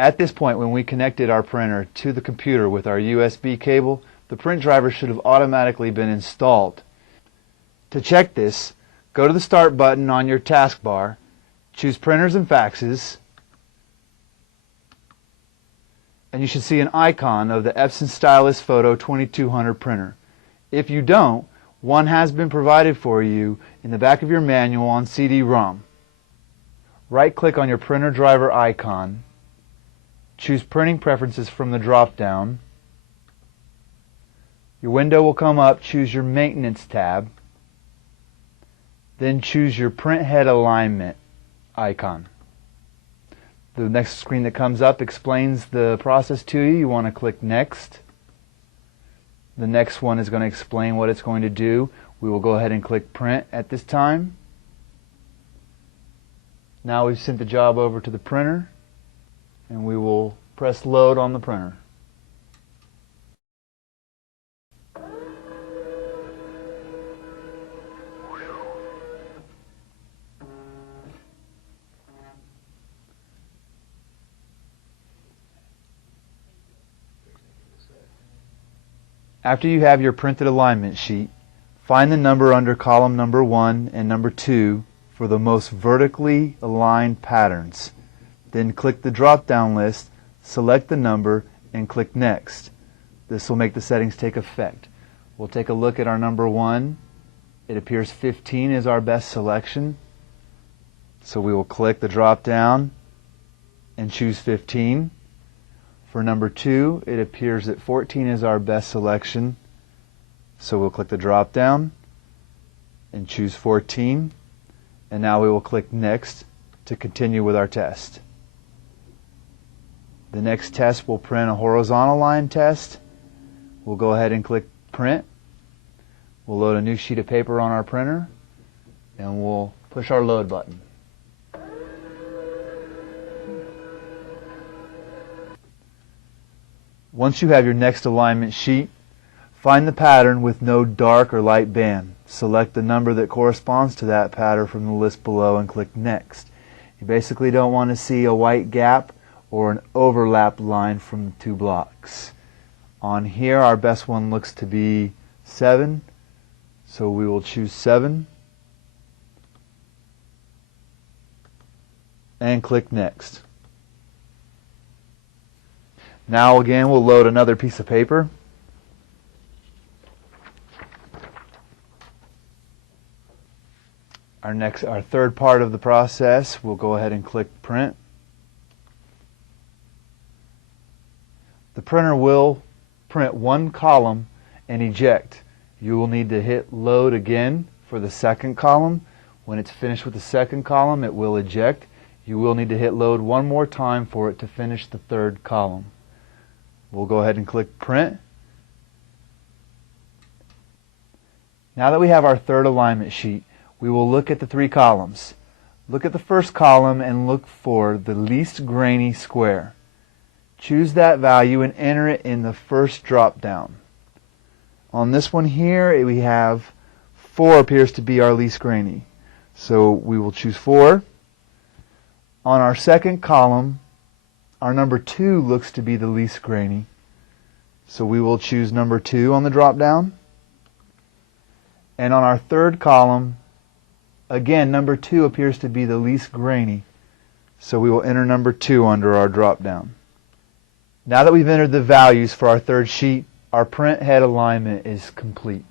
At this point, when we connected our printer to the computer with our USB cable, the print driver should have automatically been installed. To check this, go to the Start button on your taskbar, choose Printers and Faxes, and you should see an icon of the Epson Stylus Photo 2200 printer. If you don't, one has been provided for you in the back of your manual on CD-ROM. Right-click on your printer driver icon, choose Printing Preferences from the drop-down. Your window will come up, choose your Maintenance tab, then choose your Print Head Alignment icon. The next screen that comes up explains the process to you. You want to click Next. The next one is going to explain what it's going to do. We will go ahead and click Print at this time. Now we've sent the job over to the printer, and we will press Load on the printer. After you have your printed alignment sheet, find the number under column number 1 and number 2 for the most vertically aligned patterns. Then click the drop-down list, select the number, and click Next. This will make the settings take effect. We'll take a look at our number 1. It appears 15 is our best selection. So we will click the drop-down and choose 15. For number 2, it appears that 14 is our best selection. So we'll click the drop-down and choose 14. And now we will click Next to continue with our test. The next test will print a horizontal line test. We'll go ahead and click Print. We'll load a new sheet of paper on our printer, and we'll push our Load button. Once you have your next alignment sheet, find the pattern with no dark or light band. Select the number that corresponds to that pattern from the list below and click Next. You basically don't want to see a white gap or an overlapped line from the two blocks. On here, our best one looks to be 7, so we will choose 7 and click Next. Now again, we'll load another piece of paper. Our third part of the process, we'll go ahead and click Print. The printer will print one column and eject. You will need to hit Load again for the second column. When it's finished with the second column, it will eject. You will need to hit Load one more time for it to finish the third column. We'll go ahead and click Print. Now that we have our third alignment sheet, we will look at the 3 columns. Look at the first column and look for the least grainy square. Choose that value and enter it in the first drop down. On this one here, we have 4 appears to be our least grainy. So we will choose 4. On our second column, our number 2 looks to be the least grainy. So we will choose number 2 on the drop down. And on our third column, again, number 2 appears to be the least grainy. So we will enter number 2 under our drop down. Now that we've entered the values for our third sheet, our print head alignment is complete.